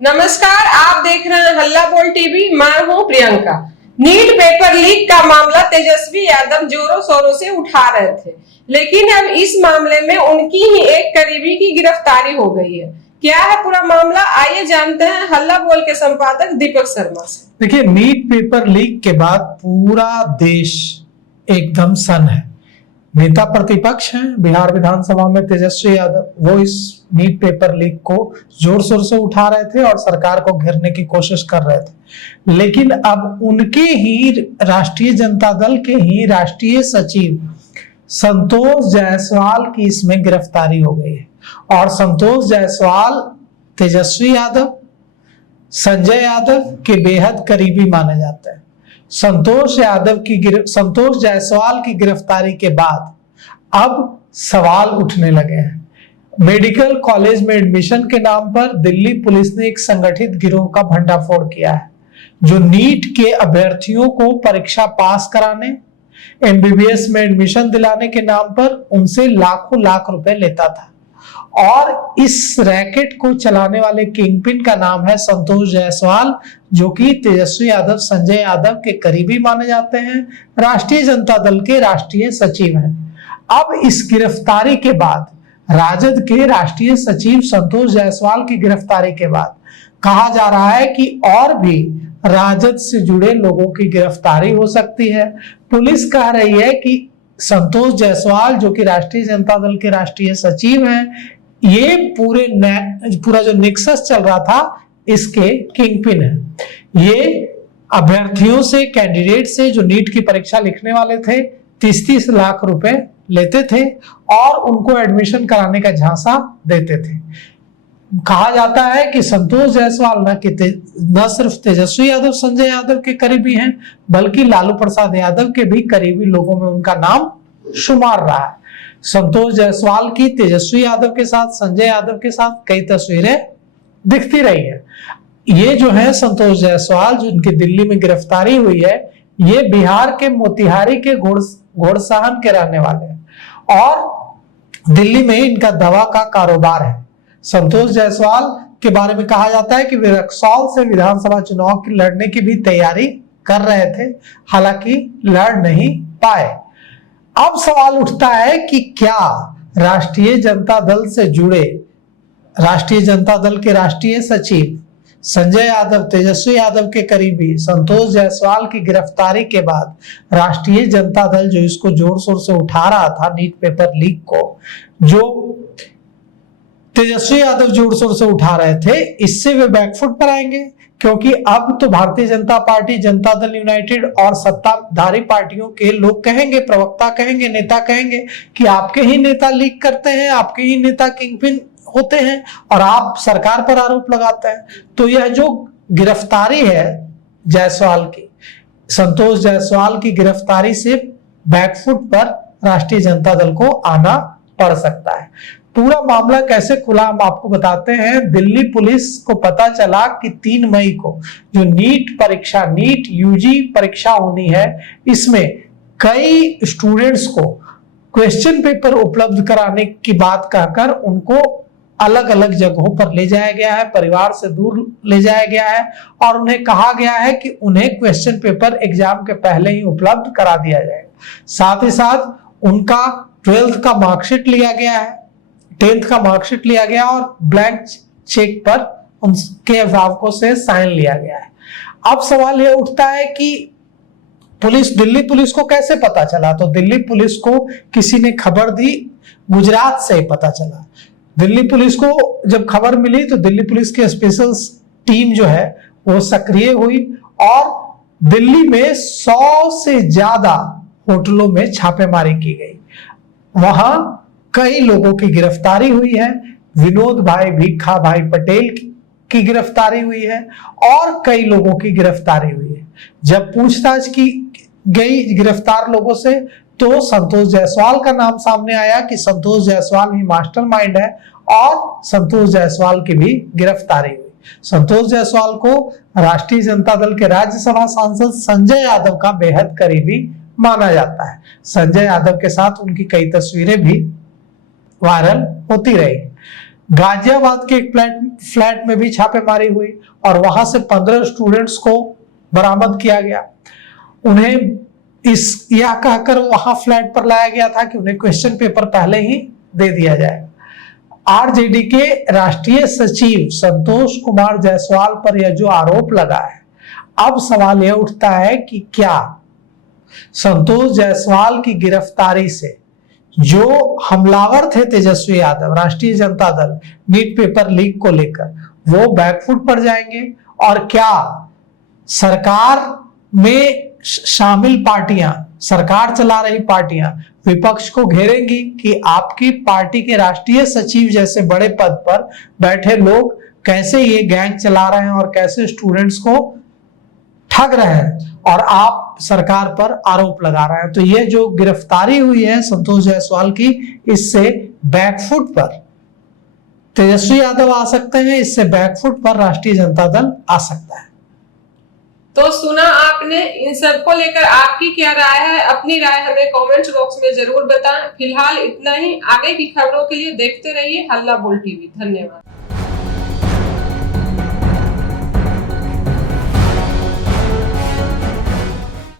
नमस्कार, आप देख रहे हैं हल्ला बोल टीवी। मैं हूं प्रियंका। नीट पेपर लीक का मामला तेजस्वी यादव जोरों शोरों से उठा रहे थे, लेकिन अब इस मामले में उनकी ही एक करीबी की गिरफ्तारी हो गई है। क्या है पूरा मामला, आइए जानते हैं हल्ला बोल के संपादक दीपक शर्मा से। देखिए, नीट पेपर लीक के बाद पूरा देश एकदम सन है। नेता प्रतिपक्ष हैं बिहार विधानसभा में तेजस्वी यादव, वो इस नीट पेपर लीक को जोर शोर से उठा रहे थे और सरकार को घेरने की कोशिश कर रहे थे। लेकिन अब उनके ही राष्ट्रीय जनता दल के ही राष्ट्रीय सचिव संतोष जायसवाल की इसमें गिरफ्तारी हो गई है। और संतोष जायसवाल तेजस्वी यादव, संजय यादव के बेहद करीबी माने जाते हैं। संतोष जायसवाल की गिरफ्तारी के बाद अब सवाल उठने लगे हैं। मेडिकल कॉलेज में एडमिशन के नाम पर दिल्ली पुलिस ने एक संगठित गिरोह का भंडाफोड़ किया है, जो नीट के अभ्यर्थियों को परीक्षा पास कराने, एमबीबीएस में एडमिशन दिलाने के नाम पर उनसे लाखों लाख रुपए लेता था। और इस रैकेट को चलाने वाले किंगपिन का नाम है संतोष जायसवाल, जो कि तेजस्वी यादव, संजय यादव के करीबी माने जाते हैं, राष्ट्रीय जनता दल के राष्ट्रीय सचिव हैं। अब इस गिरफ्तारी के बाद, राजद के राष्ट्रीय सचिव संतोष जायसवाल की गिरफ्तारी के बाद कहा जा रहा है कि और भी राजद से जुड़े लोगों की गिरफ्तारी हो सकती है। पुलिस कह रही है कि संतोष जायसवाल, जो कि राष्ट्रीय जनता दल के राष्ट्रीय सचिव हैं, ये पूरा जो नेक्सस चल रहा था, इसके किंगपिन है। ये अभ्यर्थियों से, कैंडिडेट से जो नीट की परीक्षा लिखने वाले थे, 30-30 लाख रुपए लेते थे और उनको एडमिशन कराने का झांसा देते थे। कहा जाता है कि संतोष जायसवाल न सिर्फ तेजस्वी यादव, संजय यादव के करीबी हैं, बल्कि लालू प्रसाद यादव के भी करीबी लोगों में उनका नाम शुमार रहा है। संतोष जायसवाल की तेजस्वी यादव के साथ, संजय यादव के साथ कई तस्वीरें दिखती रही है। ये जो है संतोष जायसवाल, जिनकी दिल्ली में गिरफ्तारी हुई है, ये बिहार के मोतिहारी के घोड़साहन के रहने वाले हैं और दिल्ली में इनका दवा का कारोबार है। संतोष जायसवाल के बारे में कहा जाता है कि वे रक्सौल से विधानसभा चुनाव की लड़ने की भी तैयारी कर रहे थे, हालांकि लड़ नहीं पाए। अब सवाल उठता है कि क्या राष्ट्रीय जनता दल से जुड़े राष्ट्रीय जनता दल के राष्ट्रीय सचिव संजय यादव, तेजस्वी यादव के करीबी संतोष जायसवाल की गिरफ्तारी के बाद राष्ट्रीय जनता दल, जो इसको जोर शोर से उठा रहा था नीट पेपर लीक को, जो तेजस्वी यादव जोर शोर से उठा रहे थे, इससे वे बैकफुट पर आएंगे। क्योंकि अब तो भारतीय जनता पार्टी, जनता दल यूनाइटेड और सत्ताधारी पार्टियों के लोग कहेंगे, प्रवक्ता कहेंगे, नेता कहेंगे कि आपके ही नेता लीक करते हैं, आपके ही नेता किंगपिन होते हैं और आप सरकार पर आरोप लगाते हैं। तो यह जो गिरफ्तारी है जायसवाल की, संतोष जायसवाल की गिरफ्तारी से बैकफुट पर राष्ट्रीय जनता दल को आना पड़ सकता है। पूरा मामला कैसे खुला हम आपको बताते हैं। दिल्ली पुलिस को पता चला कि 3 मई को जो नीट यूजी परीक्षा होनी है, इसमें कई स्टूडेंट्स को क्वेश्चन पेपर उपलब्ध कराने की बात कहकर उनको अलग अलग जगहों पर ले जाया गया है, परिवार से दूर ले जाया गया है और उन्हें कहा गया है कि उन्हें क्वेश्चन पेपर एग्जाम के पहले ही उपलब्ध करा दिया जाएगा। साथ ही साथ उनका 12th का मार्कशीट लिया गया है, 10th का मार्कशीट लिया गया और ब्लैंक चेक पर उनके अभिभावकों से साइन लिया गया है। अब सवाल यह उठता है कि दिल्ली पुलिस को कैसे पता चला? तो दिल्ली पुलिस को किसी ने खबर दी, गुजरात से पता चला। दिल्ली पुलिस को जब खबर मिली तो दिल्ली पुलिस की स्पेशल टीम जो है वो सक्रिय हुई और दिल्ली में 100 से ज्यादा होटलों में छापेमारी की गई। वहां कई लोगों की गिरफ्तारी हुई है। विनोद भाई भीखा भाई पटेल की गिरफ्तारी हुई है और कई लोगों की गिरफ्तारी हुई है। जब पूछताछ की गई गिरफ्तार लोगों से तो संतोष जायसवाल का नाम सामने आया कि संतोष जायसवाल ही मास्टरमाइंड है और संतोष जायसवाल की भी गिरफ्तारी हुई। संतोष जायसवाल को राष्ट्रीय जनता दल के राज्यसभा सांसद संजय यादव का बेहद करीबी माना जाता है। संजय यादव के साथ उनकी कई तस्वीरें भी वायरल होती रही। गाजियाबाद के एक फ्लैट में भी छापेमारी हुई और वहां से 15 स्टूडेंट्स को बरामद किया गया। उन्हें यह कहकर वहां फ्लैट पर लाया गया था कि उन्हें क्वेश्चन पेपर पहले ही दे दिया जाए। आरजेडी के राष्ट्रीय सचिव संतोष कुमार जायसवाल पर यह जो आरोप लगा है, अब सवाल यह उठता है कि क्या संतोष जायसवाल की गिरफ्तारी से जो हमलावर थे तेजस्वी यादव, राष्ट्रीय Janata Dal, NEET paper leak को लेकर, वो बैकफुट पर जाएंगे? और क्या सरकार में शामिल पार्टियां, सरकार चला रही पार्टियां विपक्ष को घेरेंगी कि आपकी पार्टी के राष्ट्रीय सचिव जैसे बड़े पद पर बैठे लोग कैसे ये गैंग चला रहे हैं और कैसे स्टूडेंट्स को ठग रहे हैं और आप सरकार पर आरोप लगा रहे हैं? तो ये जो गिरफ्तारी हुई है संतोष जायसवाल की, इससे बैकफुट पर तेजस्वी यादव आ सकते हैं, इससे बैकफुट पर राष्ट्रीय जनता दल आ सकता है। तो सुना आपने, इन सब को लेकर आपकी क्या राय है? अपनी राय हमें कमेंट बॉक्स में जरूर बताएं। फिलहाल इतना ही। आगे की खबरों के लिए देखते रहिए हल्ला बोल टीवी। धन्यवाद।